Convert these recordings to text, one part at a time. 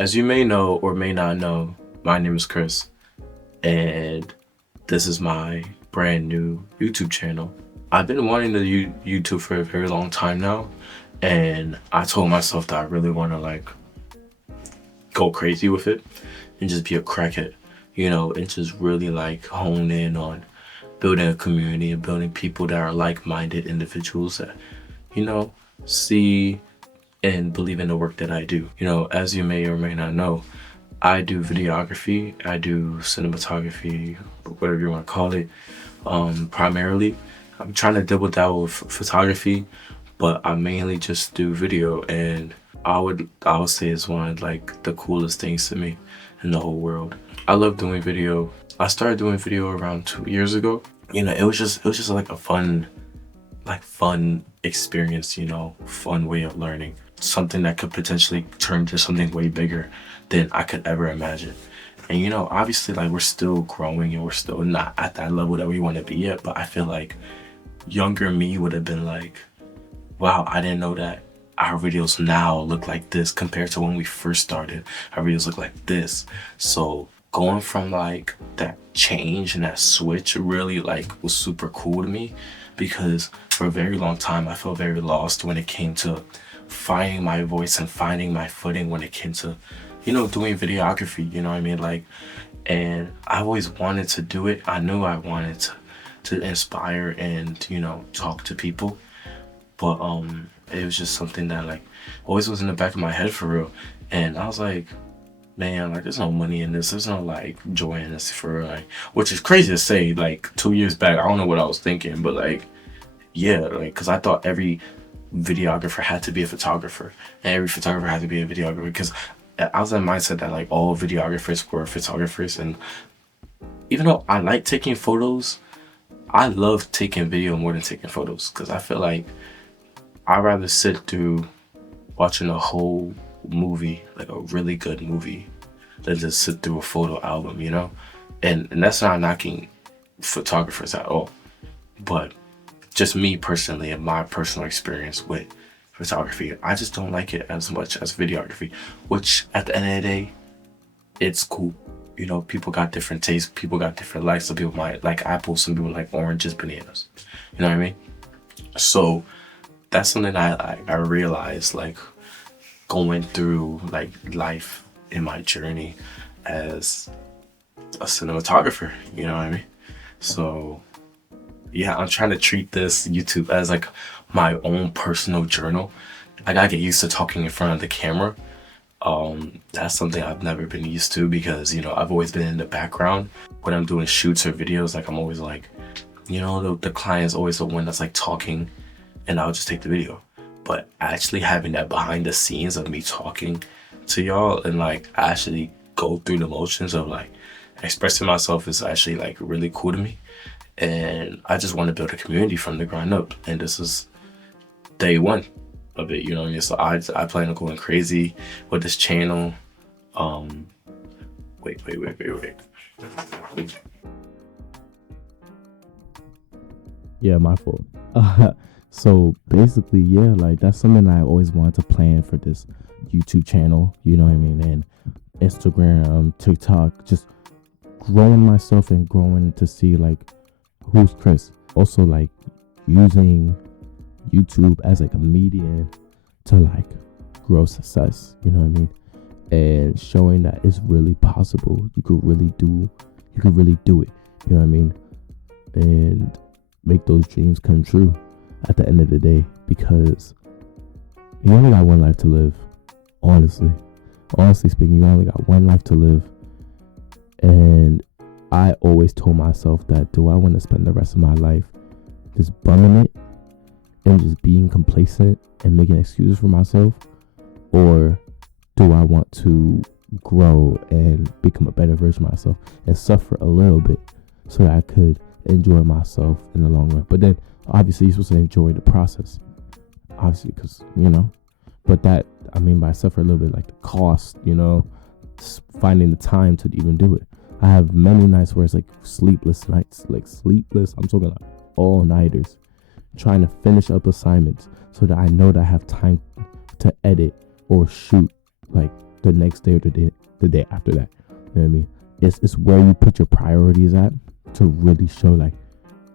As you may know or may not know, my name is Chris, and this is my brand new YouTube channel. I've been wanting to use YouTube for a very long time now, and I told myself that I really want to go crazy with it and just be a crackhead, and just really hone in on building a community and building people that are like-minded individuals that, see and believe in the work that I do. As you may or may not know, I do videography, I do cinematography, whatever you want to call it. Primarily, I'm trying to double down with photography, but I mainly just do video, and I would say it's one of the coolest things to me in the whole world. I love doing video. I started doing video around 2 years ago. It was just like a fun experience, fun way of learning. Something that could potentially turn to something way bigger than I could ever imagine. And obviously we're still growing and we're still not at that level that we want to be yet, but I feel like younger me would have been like, wow, I didn't know that our videos now look like this compared to when we first started. Our videos look like this. So going from that change and that switch really was super cool to me, because for a very long time I felt very lost when it came to finding my voice and finding my footing when it came to doing videography. You know what I mean? And I always wanted to do it. I knew I wanted to inspire and talk to people, but it was just something that always was in the back of my head for real. And I was like, man, there's no money in this, there's no joy in this for real, which is crazy to say. 2 years back, I don't know what I was thinking, but yeah, because I thought every videographer had to be a photographer and every photographer had to be a videographer, because I was in the mindset that all videographers were photographers. And even though I like taking photos, I love taking video more than taking photos, because I feel like I'd rather sit through watching a whole movie, a really good movie, than just sit through a photo album, and that's not knocking photographers at all, but just me personally and my personal experience with photography, I just don't like it as much as videography, which at the end of the day, it's cool. People got different tastes, people got different likes. Some people might like apples, some people like oranges, bananas. You know what I mean? So that's something I realized going through life in my journey as a cinematographer. You know what I mean? So yeah, I'm trying to treat this YouTube as my own personal journal. I gotta get used to talking in front of the camera. That's something I've never been used to, because I've always been in the background when I'm doing shoots or videos. I'm always the client's always the one that's talking, and I'll just take the video. But actually having that behind the scenes of me talking to y'all and actually go through the motions of expressing myself is actually really cool to me. And I just want to build a community from the ground up, and this is day one of it. You know what I mean? So I plan on going crazy with this channel. Wait. Yeah, my fault. So basically, yeah, that's something I always wanted to plan for this YouTube channel, you know what I mean, and Instagram, TikTok, just growing myself and growing to see who's Chris. Also using YouTube as a medium to grow success, you know what I mean, and showing that it's really possible. You could really do it, you know what I mean, and make those dreams come true at the end of the day, because you only got one life to live. Honestly speaking, you only got one life to live. And I always told myself that, do I want to spend the rest of my life just bumming it and just being complacent and making excuses for myself, or do I want to grow and become a better version of myself and suffer a little bit so that I could enjoy myself in the long run? But then obviously you're supposed to enjoy the process, obviously, because but that, I mean by suffer a little bit, the cost, finding the time to even do it. I have many nights where it's sleepless nights, I'm talking all-nighters, trying to finish up assignments so that I know that I have time to edit or shoot the next day or the day after that. You know what I mean? It's where you put your priorities at to really show like,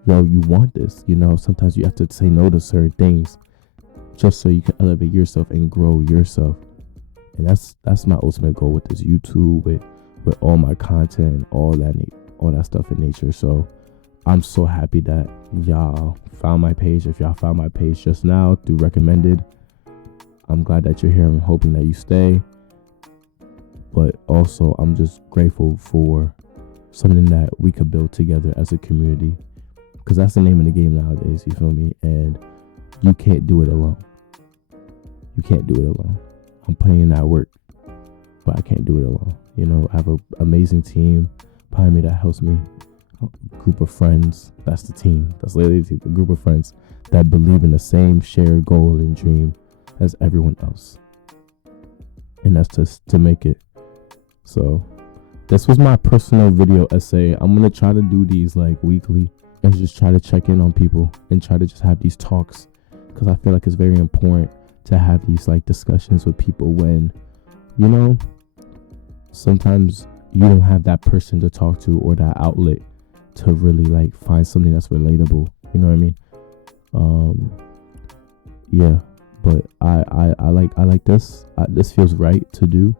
yo, you want this. You know, sometimes you have to say no to certain things just so you can elevate yourself and grow yourself. And that's my ultimate goal with this YouTube, with all my content and all that stuff in nature. So I'm so happy that y'all found my page. If y'all found my page just now through recommended, I'm glad that you're here. I'm hoping that you stay. But also, I'm just grateful for something that we could build together as a community. Because that's the name of the game nowadays, you feel me? And you can't do it alone. You can't do it alone. I'm putting in that work, but I can't do it alone. You know, I have an amazing team behind me that helps me. A group of friends. That's the team. That's literally the team. A group of friends that believe in the same shared goal and dream as everyone else. And that's just to make it. So this was my personal video essay. I'm going to try to do these like weekly and just try to check in on people and try to just have these talks, because I feel like it's very important to have these like discussions with people when, you know, sometimes you don't have that person to talk to or that outlet to really like find something that's relatable. You know what I mean? Yeah, but I like this. This feels right to do.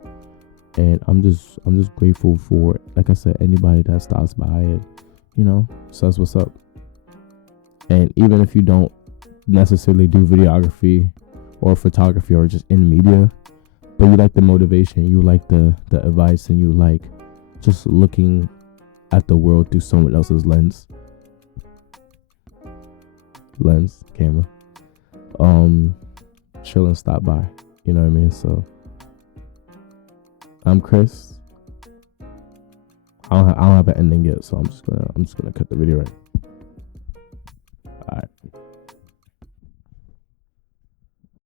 And I'm just grateful for, like I said, anybody that stops by and, you know, says what's up. And even if you don't necessarily do videography or photography or just in media, but you like the motivation, you like the advice, and you like just looking at the world through someone else's camera, chill and stop by. You know what I mean? So I'm Chris. I don't have an ending yet, so I'm just gonna cut the video right.